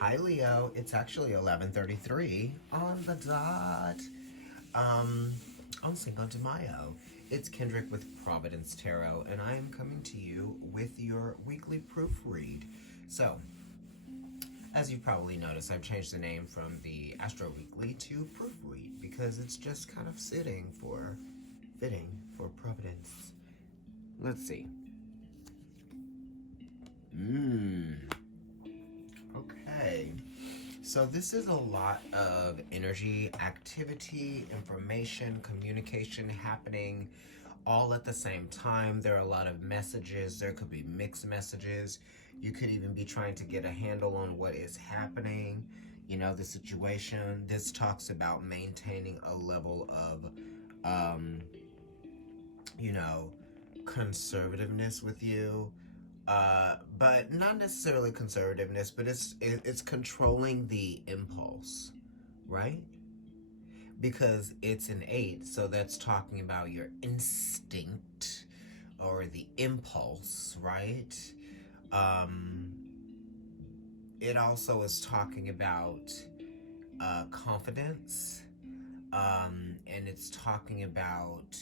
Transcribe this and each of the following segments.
Hi Leo, it's actually 11:33 on the dot. On Cinco de Mayo. It's Kendrick with Providence Tarot, and I am coming to you with your weekly proofread. So, as you've probably noticed, I've changed the name from the Astro Weekly to Proofread because it's just kind of fitting for Providence. Let's see. Okay. So this is a lot of energy, activity, information, communication happening all at the same time. There are a lot of messages. There could be mixed messages. You could even be trying to get a handle on what is happening, the situation. This talks about maintaining a level of, conservativeness with you. But not necessarily conservativeness, but it's controlling the impulse, right? Because it's an 8, so that's talking about your instinct or the impulse, right? It also is talking about confidence, and it's talking about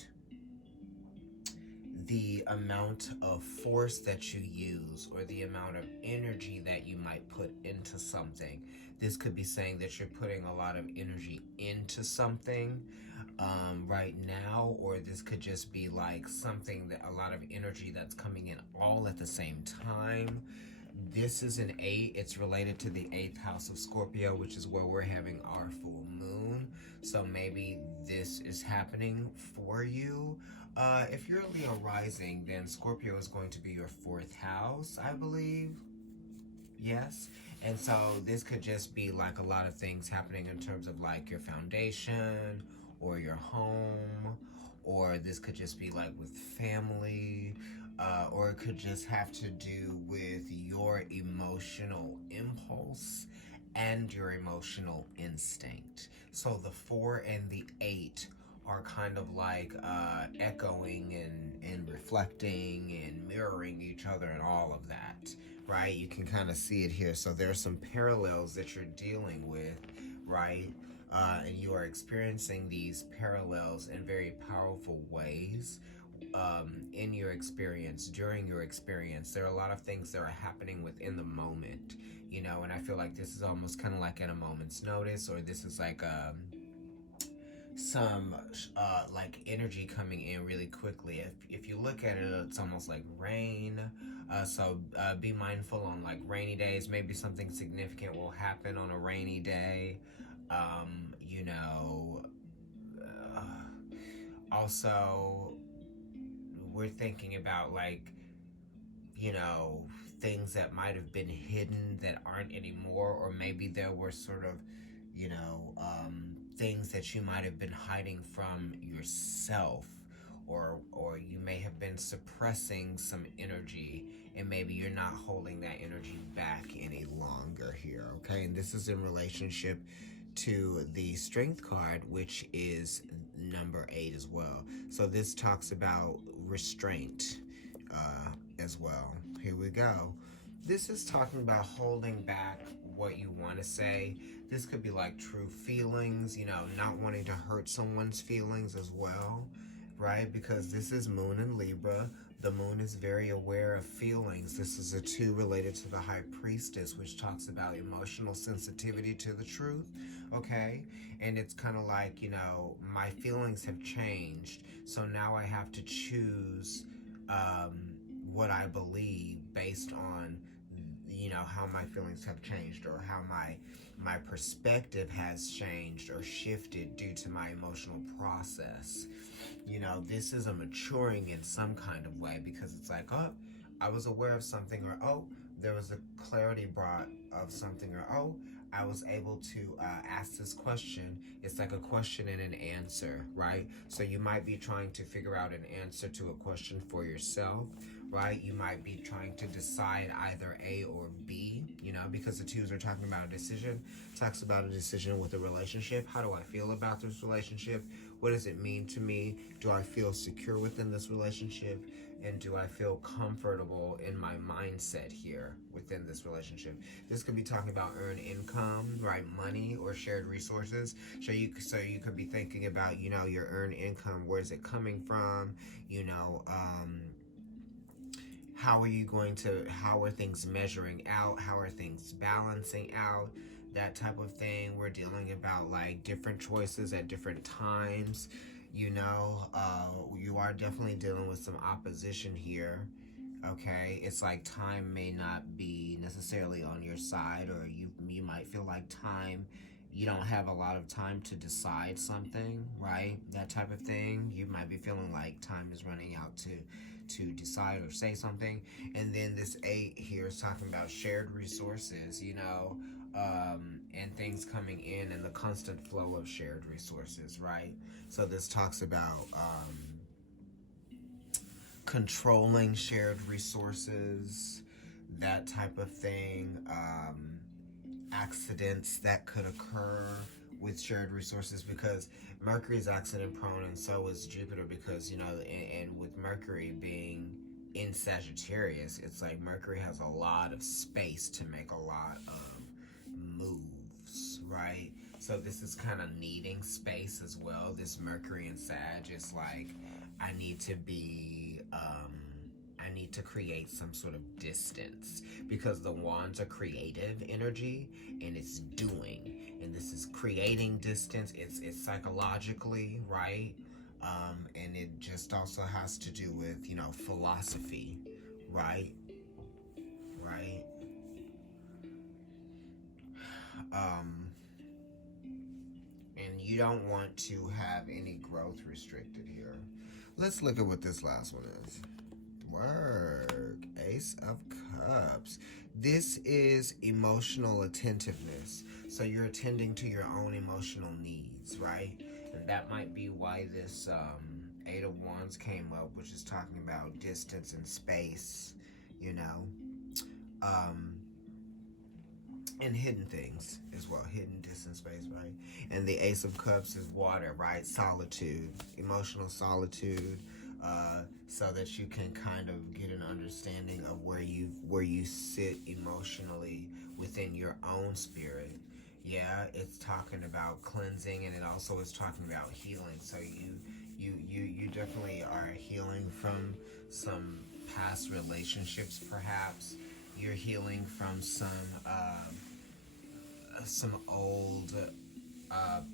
the amount of force that you use or the amount of energy that you might put into something. This could be saying that you're putting a lot of energy into something right now, or this could just be like something that a lot of energy that's coming in all at the same time. This is an 8. It's related to the 8th house of Scorpio, which is where we're having our full moon. So maybe this is happening for you. If you're a Leo rising, then Scorpio is going to be your 4th house, I believe. Yes. And so this could just be like a lot of things happening in terms of like your foundation or your home, or this could just be like with family, or it could just have to do with your emotional impulse and your emotional instinct. So the 4 and the 8 are kind of like echoing and reflecting and mirroring each other and all of that, right? You can kind of see it here. So there's some parallels that you're dealing with, right? And you are experiencing these parallels in very powerful ways in your experience, during your experience. There are a lot of things that are happening within the moment, and I feel like this is almost kind of like at a moment's notice, or this is like some like energy coming in really quickly. If you look at it, it's almost like rain. So be mindful on like rainy days. Maybe something significant will happen on a rainy day. You know, also we're thinking about like, things that might have been hidden that aren't anymore, or maybe there were sort of, things that you might have been hiding from yourself, or you may have been suppressing some energy, and maybe you're not holding that energy back any longer here, okay? And this is in relationship to the strength card, which is number 8 as well. So this talks about restraint as well. Here we go. This is talking about holding back what you want to say. This could be like true feelings, not wanting to hurt someone's feelings as well, right? Because this is Moon in Libra. The Moon is very aware of feelings. This is a 2 related to the High Priestess, which talks about emotional sensitivity to the truth, okay? And it's kind of like, my feelings have changed, so now I have to choose what I believe based on how my feelings have changed, or how my perspective has changed or shifted due to my emotional process. This is a maturing in some kind of way, because it's like, oh, I was aware of something, or oh, there was a clarity brought of something, or oh, I was able to ask this question. It's like a question and an answer, right? So you might be trying to figure out an answer to a question for yourself, right? You might be trying to decide either A or B, you know, because the twos are talking about a decision. Talks about a decision with a relationship. How do I feel about this relationship? What does it mean to me? Do I feel secure within this relationship? And do I feel comfortable in my mindset here within this relationship? This could be talking about earned income, right? Money or shared resources. So you could be thinking about, you know, your earned income. Where's it coming from? You know, how are things measuring out? How are things balancing out? That type of thing. We're dealing about like different choices at different times. You know, you are definitely dealing with some opposition here. Okay, it's like time may not be necessarily on your side, or you might feel like time, you don't have a lot of time to decide something, right? That type of thing. You might be feeling like time is running out to decide or say something. And then this 8 here is talking about shared resources, you know, and things coming in and the constant flow of shared resources, right? So this talks about controlling shared resources, that type of thing, accidents that could occur with shared resources, because Mercury is accident prone and so is Jupiter, because, you know, and with Mercury being in Sagittarius, it's like Mercury has a lot of space to make a lot of moves, right? So this is kind of needing space as well. This Mercury in Sag is like, I need to be, I need to create some sort of distance, because the wands are creative energy and it's doing, and this is creating distance. It's psychologically, right? And it just also has to do with, you know, philosophy, right? Right? Um, and you don't want to have any growth restricted here. Let's look at what this last one is. Work. Ace of Cups. This is emotional attentiveness. So you're attending to your own emotional needs, right? And that might be why this 8 of Wands came up, which is talking about distance and space, you know. Um, and hidden things as well, hidden distance space, right? And the Ace of Cups is water, right? Solitude, emotional solitude, so that you can kind of get an understanding of where you sit emotionally within your own spirit. Yeah, it's talking about cleansing, and it also is talking about healing. So you definitely are healing from some past relationships, perhaps. You're healing from some old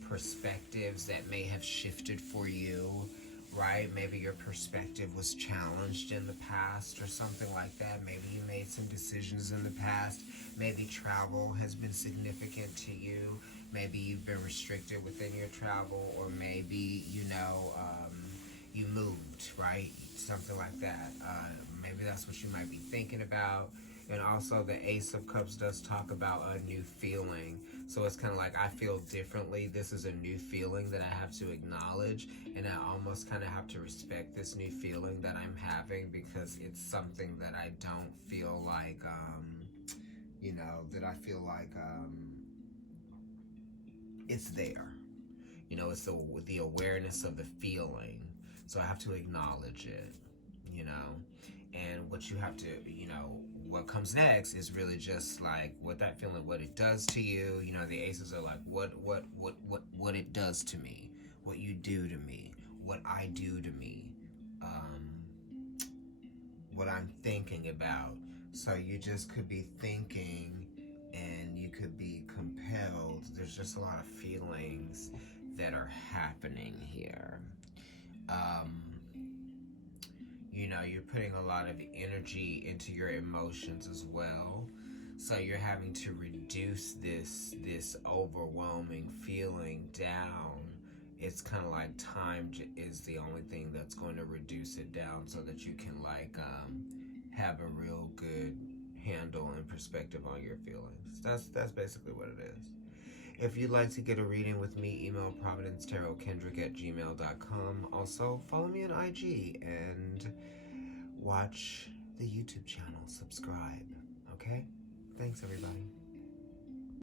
perspectives that may have shifted for you, right? Maybe your perspective was challenged in the past or something like that. Maybe you made some decisions in the past. Maybe travel has been significant to you. Maybe you've been restricted within your travel, or maybe, you know, you moved, right? Something like that. Maybe that's what you might be thinking about. And also, the Ace of Cups does talk about a new feeling. So it's kind of like, I feel differently. This is a new feeling that I have to acknowledge. And I almost kind of have to respect this new feeling that I'm having, because it's something that I don't feel like, you know, that I feel like it's there. You know, it's the awareness of the feeling. So I have to acknowledge it, you know. And what you have to, you know, what comes next is really just like what that feeling, what it does to you. You know, the aces are like, what it does to me, what you do to me, what I do to me, what I'm thinking about. So you just could be thinking, and you could be compelled. There's just a lot of feelings that are happening here. Um, you know, you're putting a lot of energy into your emotions as well. So you're having to reduce this overwhelming feeling down. It's kind of like time is the only thing that's going to reduce it down, so that you can like have a real good handle and perspective on your feelings. That's basically what it is. If you'd like to get a reading with me, email providencetarotkendrick@gmail.com. Also, follow me on IG and watch the YouTube channel, subscribe, okay? Thanks, everybody.